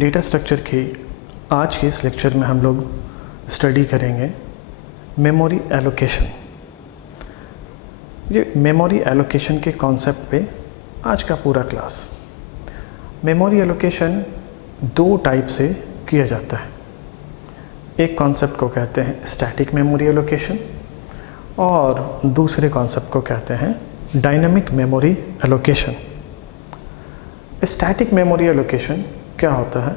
Data structure के आज के इस लेक्चर में हम लोग स्टडी करेंगे मेमोरी एलोकेशन। ये मेमोरी एलोकेशन के कॉन्सेप्ट पे आज का पूरा क्लास। मेमोरी एलोकेशन दो टाइप से किया जाता है। एक कॉन्सेप्ट को कहते हैं स्टैटिक मेमोरी एलोकेशन और दूसरे कॉन्सेप्ट को कहते हैं dynamic memory allocation. Static memory allocation क्या होता है,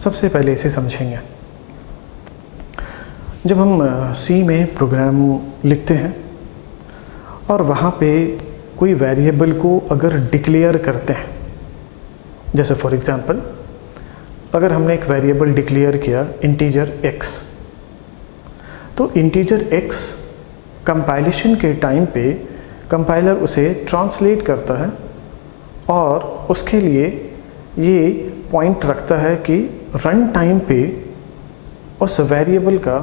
सबसे पहले इसे समझेंगे। जब हम सी में प्रोग्राम लिखते हैं और वहाँ पे कोई वेरिएबल को अगर डिक्लेयर करते हैं, जैसे फॉर एग्जांपल अगर हमने एक वेरिएबल डिक्लेयर किया इंटीजर x, तो इंटीजर x कंपाइलेशन के टाइम पे कंपाइलर उसे ट्रांसलेट करता है और उसके लिए ये पॉइंट रखता है कि रन टाइम पे उस वेरिएबल का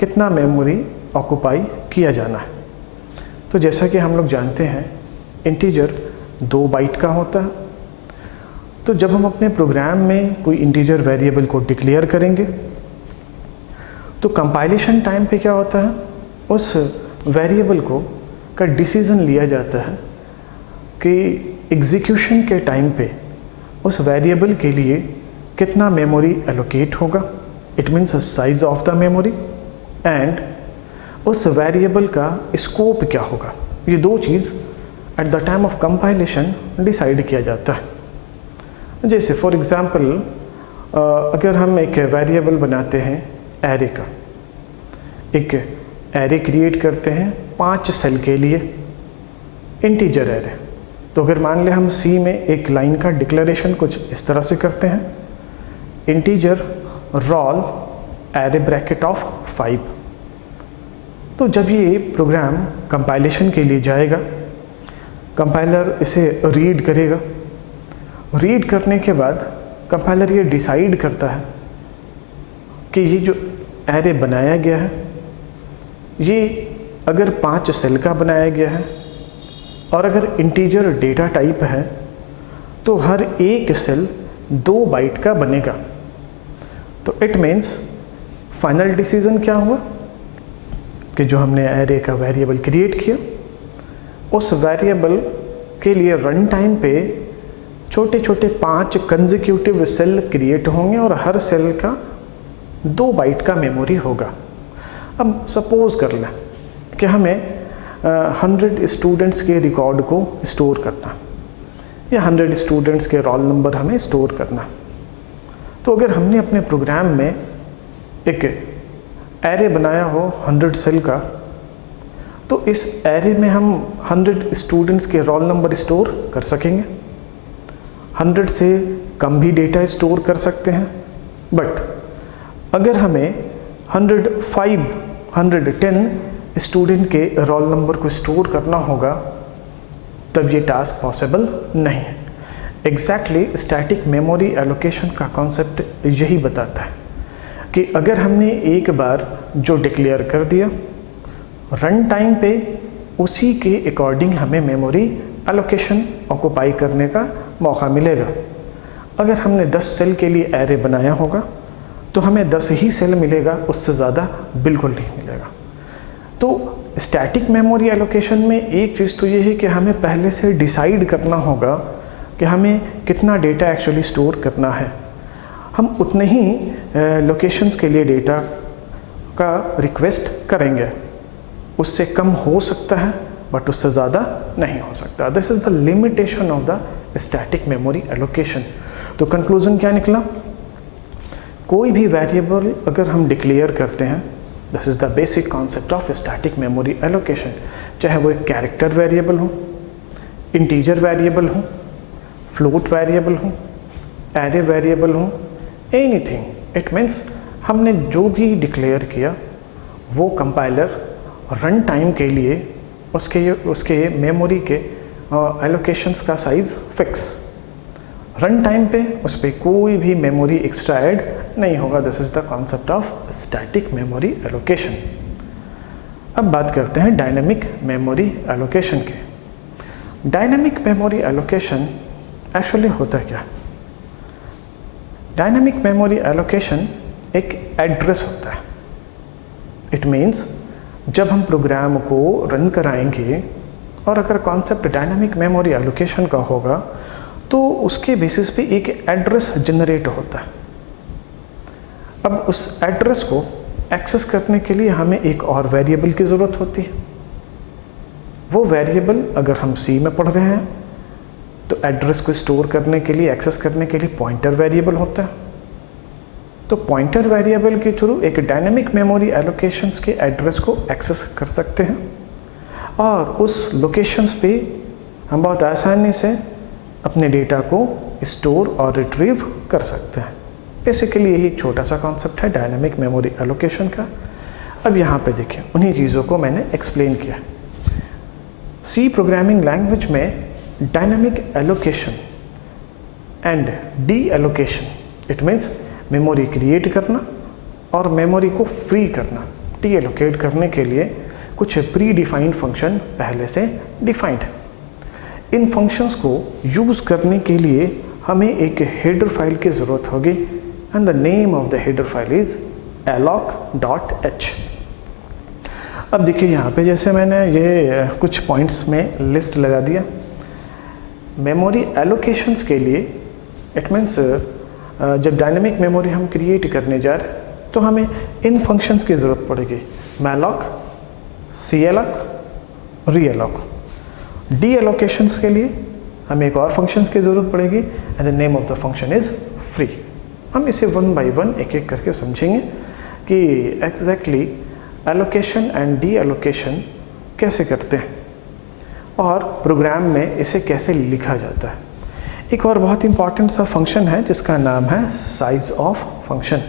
कितना मेमोरी ऑक्युपाई किया जाना है। तो जैसा कि हम लोग जानते हैं इंटीजर 2 बाइट का होता है। तो जब हम अपने प्रोग्राम में कोई इंटीजर वेरिएबल को डिक्लेयर करेंगे तो कंपाइलेशन टाइम पे क्या होता है, उस वेरिएबल को का डिसीजन लिया जाता है कि एग्जीक्यूशन के टाइम पे उस वेरिएबल के लिए कितना मेमोरी एलोकेट होगा। It means size of the memory and उस वेरिएबल का स्कोप क्या होगा। ये दो चीज़ at the time of compilation decide किया जाता है। जैसे फॉर एग्जांपल अगर हम एक वेरिएबल बनाते हैं एरे का, एक एरे क्रिएट करते हैं 5 सेल के लिए इंटीजर एरे, तो अगर मान लें हम सी में एक लाइन का डिक्लेरेशन कुछ इस तरह से करते हैं, integer roll array bracket of 5, तो जब ये प्रोग्राम कंपाइलेशन के लिए जाएगा, कंपाइलर इसे रीड करेगा। रीड करने के बाद कंपाइलर ये डिसाइड करता है कि ये जो एरे बनाया गया है ये अगर 5 सेल का बनाया गया है और अगर इंटीजर डेटा टाइप है तो हर एक सेल 2 बाइट का बनेगा। तो इट मीन्स फाइनल डिसीजन क्या हुआ कि जो हमने एरे का वेरिएबल क्रिएट किया उस वेरिएबल के लिए रन टाइम पे छोटे छोटे 5 कंसेक्यूटिव सेल क्रिएट होंगे और हर सेल का 2 बाइट का मेमोरी होगा। अब सपोज कर लें कि हमें 100 स्टूडेंट्स के रिकॉर्ड को स्टोर करना या 100 स्टूडेंट्स के रोल नंबर हमें स्टोर करना। तो अगर हमने अपने प्रोग्राम में एक एरे बनाया हो 100 सेल का, तो इस एरे में हम 100 स्टूडेंट्स के रोल नंबर स्टोर कर सकेंगे। 100 से कम भी डेटा स्टोर कर सकते हैं, बट अगर हमें 105, 110 स्टूडेंट के रोल नंबर को स्टोर करना होगा तब ये टास्क पॉसिबल नहीं है। एग्जैक्टली स्टैटिक मेमोरी एलोकेशन का कॉन्सेप्ट यही बताता है कि अगर हमने एक बार जो डिक्लेयर कर दिया, रन टाइम पे उसी के अकॉर्डिंग हमें मेमोरी एलोकेशन ऑक्युपाई करने का मौका मिलेगा। अगर हमने 10 सेल के लिए एरे बनाया होगा तो हमें 10 ही सेल मिलेगा, उससे ज़्यादा बिल्कुल नहीं मिलेगा। तो स्टैटिक मेमोरी एलोकेशन में एक चीज़ तो ये है कि हमें पहले से डिसाइड करना होगा कि हमें कितना डेटा एक्चुअली स्टोर करना है। हम उतने ही लोकेशंस के लिए डेटा का रिक्वेस्ट करेंगे, उससे कम हो सकता है बट उससे ज़्यादा नहीं हो सकता। This is the limitation of the static memory allocation. तो कंक्लूजन क्या निकला, कोई भी वेरिएबल अगर हम डिक्लेयर करते हैं, this is the basic concept of static memory allocation, चाहे वो एक कैरेक्टर वेरिएबल हो, इंटीजर वेरिएबल हो, फ्लोट वेरिएबल हो, एरे वेरिएबल हो, एनीथिंग। इट मीन्स हमने जो भी डिक्लेयर किया वो कंपाइलर रन टाइम के लिए उसके मेमोरी के एलोकेशंस का साइज़ फिक्स, रन टाइम पे उस पर कोई भी मेमोरी एक्स्ट्रा ऐड नहीं होगा। This is the concept of static memory allocation. अब बात करते हैं डायनेमिक मेमोरी एलोकेशन के। डायनेमिक मेमोरी एलोकेशन एक्चुअली होता क्या? डायनामिक मेमोरी एलोकेशन एक एड्रेस होता है। इट मीन्स जब हम प्रोग्राम को रन कराएंगे और अगर कॉन्सेप्ट डायनामिक मेमोरी एलोकेशन का होगा तो उसके बेसिस पे एक एड्रेस जनरेट होता है। अब उस एड्रेस को एक्सेस करने के लिए हमें एक और वेरिएबल की ज़रूरत होती है। वो वेरिएबल अगर हम सी में पढ़ रहे हैं तो एड्रेस को स्टोर करने के लिए, एक्सेस करने के लिए पॉइंटर वेरिएबल होता है। तो पॉइंटर वेरिएबल के थ्रू एक डायनामिक मेमोरी एलोकेशंस के एड्रेस को एक्सेस कर सकते हैं और उस लोकेशंस पे हम बहुत आसानी से अपने डेटा को स्टोर और रिट्रीव कर सकते हैं। बेसिकली यही एक छोटा सा कॉन्सेप्ट है डायनामिक मेमोरी एलोकेशन का। अब यहाँ पे देखें, उन्हीं चीज़ों को मैंने एक्सप्लेन किया। सी प्रोग्रामिंग लैंग्वेज में dynamic allocation and D allocation, it means memory create करना और मेमोरी को फ्री करना, डी एलोकेट करने के लिए कुछ प्री डिफाइंड फंक्शन पहले से डिफाइंड है। इन फंक्शंस को यूज़ करने के लिए हमें एक हेडर फाइल की ज़रूरत होगी and the name of the header file is alloc.h। अब देखिए यहाँ पे जैसे मैंने ये कुछ पॉइंट्स में लिस्ट लगा दिया। मेमोरी एलोकेशंस के लिए इट मीन्स जब डायनेमिक मेमोरी हम क्रिएट करने जा रहे हैं तो हमें इन फंक्शंस की ज़रूरत पड़ेगी, malloc, calloc, realloc। D allocations के लिए हमें एक और फंक्शंस की ज़रूरत पड़ेगी and the name of the function is free. हम इसे वन बाय वन एक एक करके समझेंगे कि exactly allocation and D allocation कैसे करते हैं और प्रोग्राम में इसे कैसे लिखा जाता है। एक और बहुत इंपॉर्टेंट सा फंक्शन है जिसका नाम है साइज़ ऑफ फंक्शन।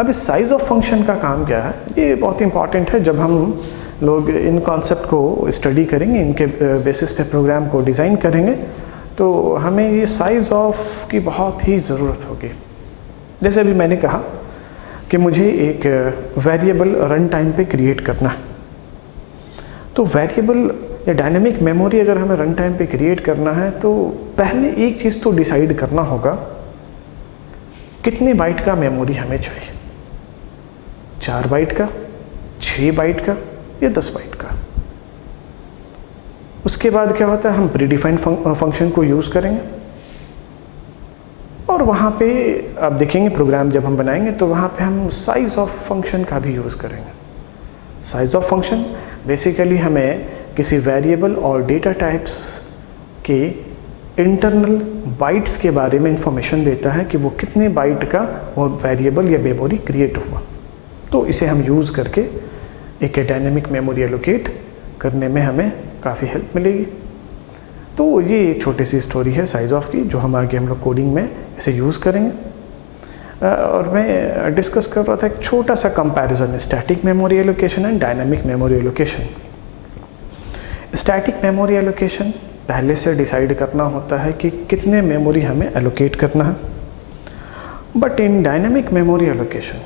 अब इस साइज़ ऑफ फंक्शन का काम क्या है, ये बहुत इंपॉर्टेंट है। जब हम लोग इन कॉन्सेप्ट को स्टडी करेंगे, इनके बेसिस पे प्रोग्राम को डिज़ाइन करेंगे, तो हमें ये साइज़ ऑफ की बहुत ही ज़रूरत होगी। जैसे अभी मैंने कहा कि मुझे एक वेरिएबल रन टाइम पे क्रिएट करना है, तो वेरिएबल या डायनेमिक मेमोरी अगर हमें रन टाइम पे क्रिएट करना है तो पहले एक चीज़ तो डिसाइड करना होगा कितने बाइट का मेमोरी हमें चाहिए, 4 बाइट का, 6 बाइट का या 10 बाइट का। उसके बाद क्या होता है, हम प्रीडिफाइंड फंक्शन को यूज़ करेंगे और वहाँ पे आप देखेंगे प्रोग्राम जब हम बनाएंगे तो वहाँ पे हम साइज़ ऑफ फंक्शन का भी यूज़ करेंगे। साइज़ ऑफ फंक्शन बेसिकली हमें किसी वेरिएबल और डेटा टाइप्स के इंटरनल बाइट्स के बारे में इंफॉर्मेशन देता है कि वो कितने बाइट का वो वेरिएबल या मेमोरी क्रिएट हुआ। तो इसे हम यूज़ करके एक डायनेमिक मेमोरी एलोकेट करने में हमें काफ़ी हेल्प मिलेगी। तो ये एक छोटी सी स्टोरी है साइज़ ऑफ की, जो हम आगे हम लोग कोडिंग में इसे यूज़ करेंगे। और मैं डिस्कस कर रहा था एक छोटा सा comparison static memory allocation and dynamic memory allocation. Static memory allocation पहले से डिसाइड करना होता है कि कितने मेमोरी हमें एलोकेट करना है, but in dynamic memory allocation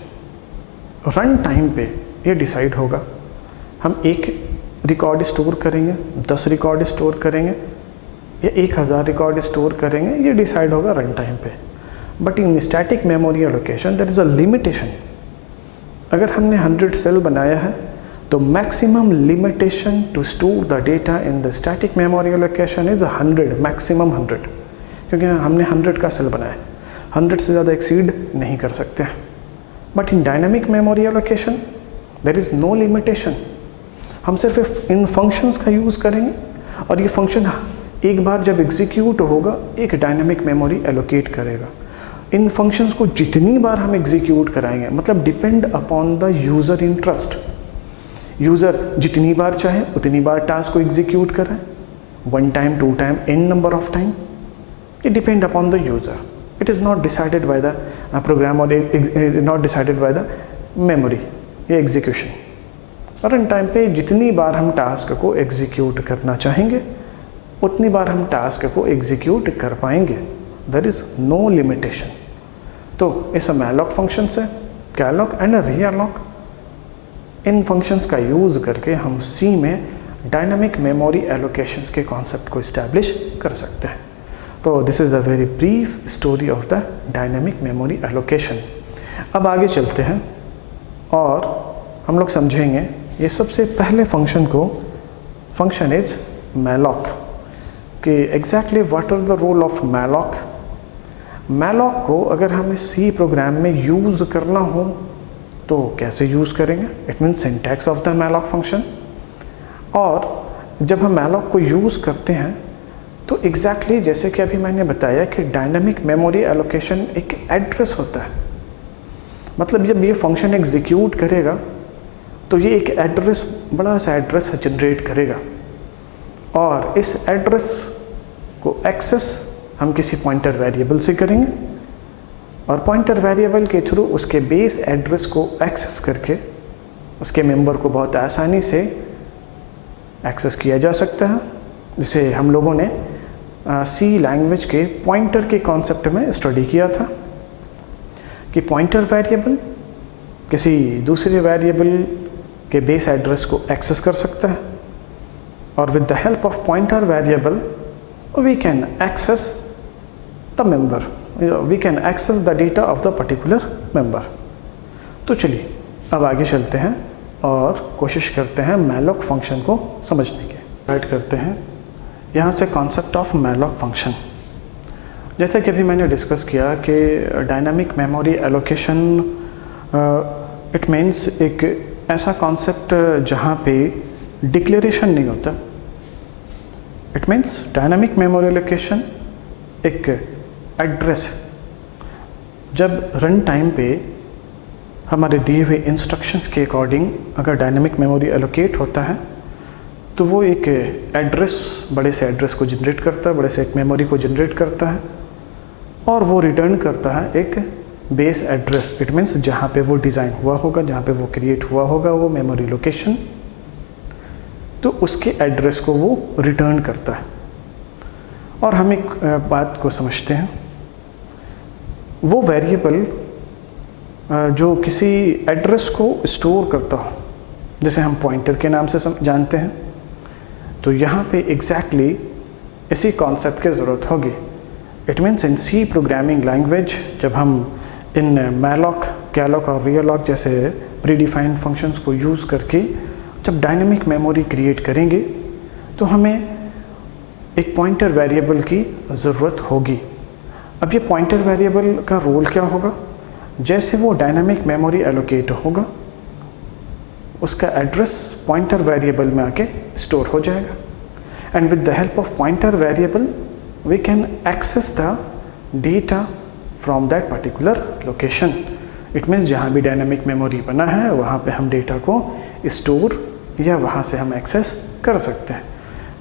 run time पे ये डिसाइड होगा। हम 1 रिकॉर्ड स्टोर करेंगे, 10 रिकॉर्ड स्टोर करेंगे या 1000 रिकॉर्ड स्टोर करेंगे, ये डिसाइड होगा रन टाइम पे। But in static memory allocation there is a limitation. अगर हमने 100 सेल बनाया है तो maximum limitation to store the data in the static memory allocation is 100, maximum 100, क्योंकि हमने 100 का सेल बनाया, 100 से ज़्यादा एक्सीड नहीं कर सकते हैं। But in dynamic memory allocation there is no limitation. हम सिर्फ इन फंक्शंस का यूज़ करेंगे और ये फंक्शन एक बार जब एग्जीक्यूट होगा एक डायनेमिक मेमोरी एलोकेट करेगा। इन फंक्शंस को जितनी बार हम एग्जीक्यूट कराएंगे, मतलब depend upon the user interest. User जितनी बार चाहे उतनी बार टास्क को एग्जीक्यूट करें, 1 time, 2 time, n number of time, ये depend upon the user. It is not decided by the program और not decided by the memory या एग्जीक्यूशन। रन टाइम पे जितनी बार हम टास्क को एग्जीक्यूट करना चाहेंगे उतनी बार हम टास्क को एग्जीक्यूट कर पाएंगे। There is no limitation. तो इस malloc फंक्शन से calloc एंड realloc, इन फंक्शंस का यूज़ करके हम सी में डायनामिक मेमोरी एलोकेशंस के कॉन्सेप्ट को इस्टेब्लिश कर सकते हैं। तो this is the very brief story of the dynamic memory allocation. अब आगे चलते हैं और हम लोग समझेंगे ये सबसे पहले फंक्शन इज मैलॉक, कि exactly what are the role of malloc. Malloc को अगर हमें सी प्रोग्राम में यूज़ करना हो तो कैसे यूज़ करेंगे, it means syntax of the malloc function. और जब हम मैलॉक को यूज़ करते हैं तो एग्जैक्टली जैसे कि अभी मैंने बताया कि डायनामिक मेमोरी एलोकेशन एक एड्रेस होता है, मतलब जब ये फंक्शन एग्जीक्यूट करेगा तो ये एक एड्रेस, बड़ा सा एड्रेस जनरेट करेगा, और इस एड्रेस को एक्सेस हम किसी पॉइंटर वेरिएबल से करेंगे, और पॉइंटर वेरिएबल के थ्रू उसके बेस एड्रेस को एक्सेस करके उसके मेंबर को बहुत आसानी से एक्सेस किया जा सकता है, जिसे हम लोगों ने सी लैंग्वेज के पॉइंटर के कॉन्सेप्ट में स्टडी किया था कि पॉइंटर वेरिएबल किसी दूसरे वेरिएबल के बेस एड्रेस को एक्सेस कर सकता है, और with the help of pointer variable we can access the member, we can access the data of the particular member. तो चलिए अब आगे चलते हैं और कोशिश करते हैं मैलॉक फंक्शन को समझने के। स्टार्ट करते हैं यहाँ से कॉन्सेप्ट ऑफ मैलॉक फंक्शन। जैसे कि अभी मैंने डिस्कस किया कि dynamic memory allocation it means एक ऐसा कॉन्सेप्ट जहाँ पे डिक्लेरेशन नहीं होता। It means dynamic memory allocation एक एड्रेस है। जब रन टाइम पे हमारे दिए हुए इंस्ट्रक्शंस के अकॉर्डिंग अगर डायनामिक मेमोरी एलोकेट होता है तो वो एक एड्रेस, बड़े से एड्रेस को जनरेट करता है, बड़े से एक मेमोरी को जनरेट करता है, और वो रिटर्न करता है एक बेस एड्रेस। इट मीन्स जहाँ पे वो डिज़ाइन हुआ होगा, जहाँ पे वो क्रिएट हुआ होगा वो मेमोरी लोकेशन, तो उसके एड्रेस को वो रिटर्न करता है। और हम एक बात को समझते हैं, वो वेरिएबल जो किसी एड्रेस को स्टोर करता हो, जैसे हम पॉइंटर के नाम से जानते हैं, तो यहाँ पे एग्जैक्टली इसी कॉन्सेप्ट की ज़रूरत होगी। It means in C programming language जब हम इन मैलॉक, कैलॉक और रियलॉक जैसे प्रीडिफाइंड फंक्शंस को यूज़ करके जब डायनामिक मेमोरी क्रिएट करेंगे तो हमें एक पॉइंटर वेरिएबल की ज़रूरत होगी। अब ये पॉइंटर वेरिएबल का रोल क्या होगा, जैसे वो डायनामिक मेमोरी एलोकेट होगा उसका एड्रेस पॉइंटर वेरिएबल में आके स्टोर हो जाएगा, and with the help of pointer variable we can access the data from that particular location. It means जहाँ भी डायनामिक मेमोरी बना है वहाँ पे हम डेटा को स्टोर या वहाँ से हम एक्सेस कर सकते हैं।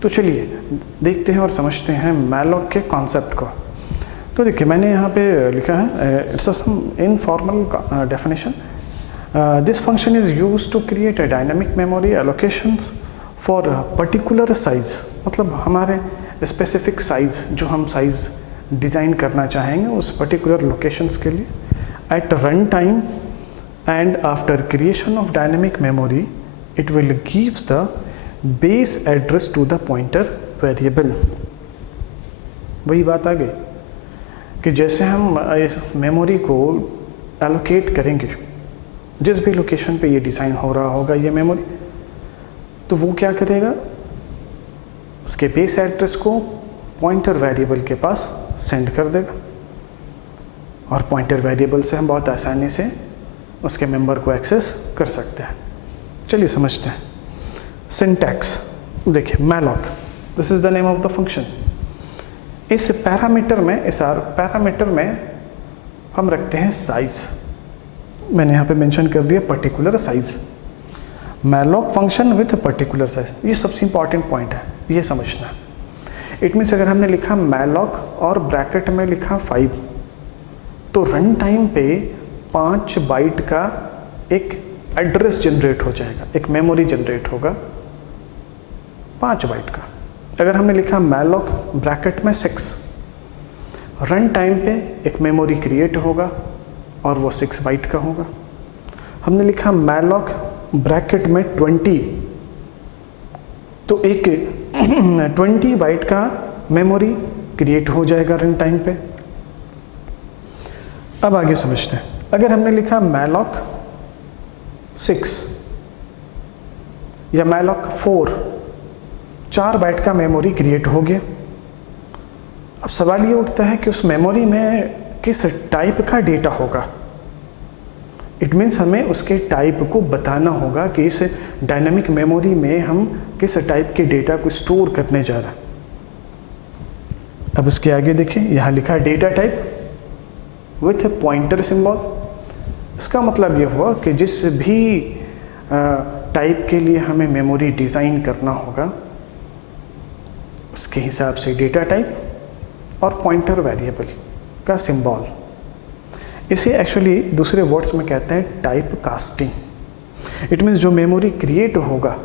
तो चलिए देखते हैं और समझते हैं मैलॉक के कॉन्सेप्ट को। तो देखिए मैंने यहाँ पे लिखा है, it's a some informal definition. This function is used to create a dynamic memory allocations for particular size, मतलब हमारे स्पेसिफिक साइज, जो हम साइज़ डिज़ाइन करना चाहेंगे उस पर्टिकुलर लोकेशंस के लिए, at run time and after creation of dynamic memory it will gives the base address to the pointer variable. वही बात आ गई कि जैसे हम मेमोरी को एलोकेट करेंगे जिस भी लोकेशन पे ये डिज़ाइन हो रहा होगा ये मेमोरी, तो वो क्या करेगा, उसके बेस एड्रेस को पॉइंटर वेरिएबल के पास सेंड कर देगा, और पॉइंटर वेरिएबल से हम बहुत आसानी से उसके मेंबर को एक्सेस कर सकते हैं। चलिए समझते हैं सिंटैक्स। देखिए malloc, this is the name of the function. इस पैरामीटर में हम रखते हैं साइज। मैंने यहाँ पे मेंशन कर दिया particular size. Malloc function with particular size, ये सबसे इंपॉर्टेंट पॉइंट है, ये समझना। इट मीन्स अगर हमने लिखा मैलॉक और ब्रैकेट में लिखा 5, तो रन टाइम पे 5 बाइट का एक एड्रेस जनरेट हो जाएगा, एक मेमोरी जनरेट होगा 5 बाइट का। अगर हमने लिखा मैलॉक ब्रैकेट में 6, रन टाइम पे एक मेमोरी क्रिएट होगा और वो 6 बाइट का होगा। हमने लिखा मैलॉक ब्रैकेट में 20, तो एक 20 बाइट का मेमोरी क्रिएट हो जाएगा रन टाइम पे। अब आगे समझते हैं। अगर हमने लिखा malloc 6 या malloc 4 बाइट का मेमोरी क्रिएट हो गया। अब सवाल ये उठता है कि उस मेमोरी में किस टाइप का डेटा होगा। इट मीन्स हमें उसके टाइप को बताना होगा कि इस डायनामिक मेमोरी में हम किस टाइप के डेटा को स्टोर करने जा रहे हैं। अब इसके आगे देखें, यहाँ लिखा data type with pointer symbol. इसका मतलब ये हुआ कि जिस भी टाइप के लिए हमें मेमोरी डिज़ाइन करना होगा उसके हिसाब से डेटा टाइप और पॉइंटर वेरिएबल का सिंबल, इसे एक्चुअली दूसरे वर्ड्स में कहते हैं टाइप कास्टिंग। इट मीन्स जो मेमोरी क्रिएट होगा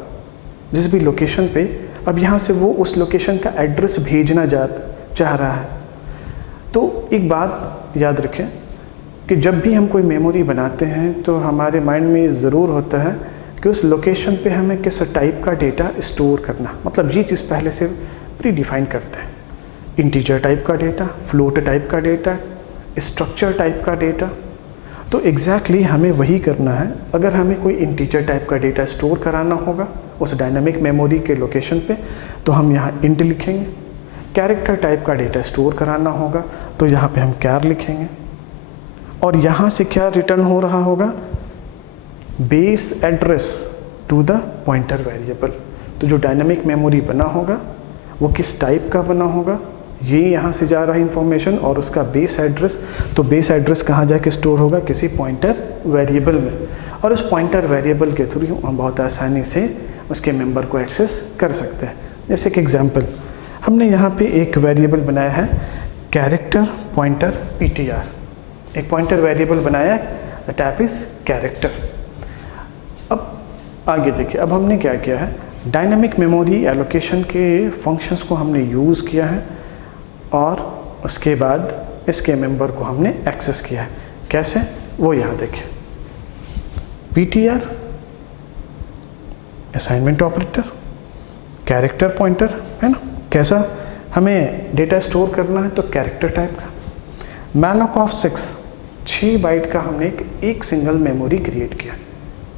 जिस भी लोकेशन पे, अब यहाँ से वो उस लोकेशन का एड्रेस भेजना चाह रहा है। तो एक बात याद रखें कि जब भी हम कोई मेमोरी बनाते हैं तो हमारे माइंड में ज़रूर होता है कि उस लोकेशन पे हमें किस टाइप का डेटा स्टोर करना, मतलब ये चीज़ पहले से प्री डिफाइन करते हैं। इंटीजर टाइप का डेटा, फ्लोट टाइप का डेटा, स्ट्रक्चर टाइप का डेटा। तो एग्जैक्टली हमें वही करना है। अगर हमें कोई इंटीजर टाइप का डेटा स्टोर कराना होगा उस डायनामिक मेमोरी के लोकेशन पे तो हम यहाँ इंट लिखेंगे। कैरेक्टर टाइप का डेटा स्टोर कराना होगा तो यहाँ पे हम कैर लिखेंगे। और यहाँ से क्या रिटर्न हो रहा होगा, base address to the pointer variable. तो जो डायनामिक मेमोरी बना होगा वो किस टाइप का बना होगा, ये यहाँ से जा रहा है इंफॉर्मेशन, और उसका बेस एड्रेस, तो बेस एड्रेस कहाँ जाके स्टोर होगा, किसी पॉइंटर वेरिएबल में। और उस पॉइंटर वेरिएबल के थ्रू हम बहुत आसानी से उसके मेंबर को एक्सेस कर सकते हैं। जैसे कि एग्जांपल, हमने यहाँ पे एक वेरिएबल बनाया है कैरेक्टर पॉइंटर ptr। एक पॉइंटर वेरिएबल बनाया है, टाइप इज कैरेक्टर। अब आगे देखिए, अब हमने क्या किया है, डायनामिक मेमोरी एलोकेशन के फंक्शंस को हमने यूज़ किया है और उसके बाद इसके मेंबर को हमने एक्सेस किया है। कैसे, वो यहाँ देखिए, ptr assignment operator, character pointer है ना। कैसा, हमें डेटा स्टोर करना है तो कैरेक्टर टाइप का। malloc of 6 बाइट का हमने एक सिंगल मेमोरी क्रिएट किया,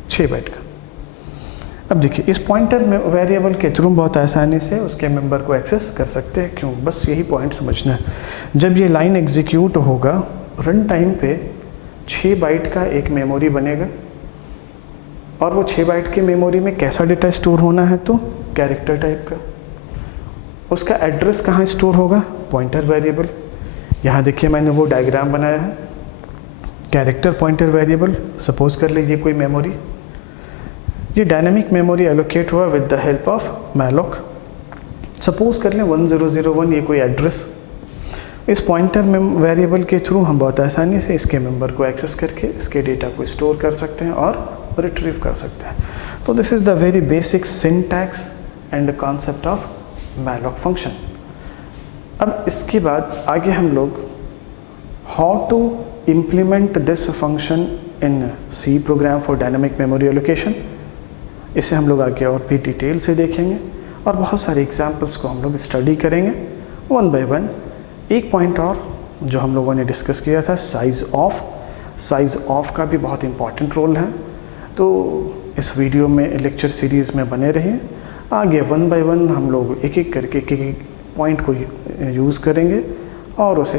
6 बाइट का। अब देखिए, इस पॉइंटर में वेरिएबल के थ्रू बहुत आसानी से उसके मेंबर को एक्सेस कर सकते हैं। क्यों, बस यही पॉइंट समझना है। जब ये लाइन एग्जीक्यूट होगा रन टाइम पे 6 बाइट का एक मेमोरी बनेगा और वो 6 बाइट के मेमोरी में कैसा डेटा स्टोर होना है, तो कैरेक्टर टाइप का। उसका एड्रेस कहाँ स्टोर होगा, पॉइंटर वेरिएबल। यहाँ देखिए मैंने वो डायग्राम बनाया है, कैरेक्टर पॉइंटर वेरिएबल। सपोज कर लीजिए कोई मेमोरी, ये डायनामिक मेमोरी एलोकेट हुआ with the help of malloc। Suppose कर लें 1001 ये कोई एड्रेस। इस पॉइंटर वेरिएबल के थ्रू हम बहुत आसानी से इसके मेंबर को एक्सेस करके इसके डेटा को स्टोर कर सकते हैं और रिट्रीव कर सकते हैं। तो this is the very basic syntax and concept of malloc function. अब इसके बाद आगे हम लोग how to implement this function in C program for dynamic memory allocation, इसे हम लोग आगे और भी डिटेल से देखेंगे और बहुत सारे एग्जाम्पल्स को हम लोग स्टडी करेंगे वन बाय वन। एक पॉइंट और जो हम लोगों ने डिस्कस किया था, साइज़ ऑफ का भी बहुत इम्पॉर्टेंट रोल है। तो इस वीडियो में लेक्चर सीरीज़ में बने रहिए। आगे वन बाय वन हम लोग एक एक करके एक पॉइंट को यूज़ करेंगे और उसे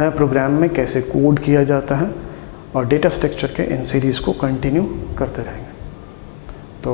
प्रोग्राम में कैसे कोड किया जाता है और डेटा स्ट्रक्चर के इन सीरीज़ को कंटिन्यू करते रहेंगे। तो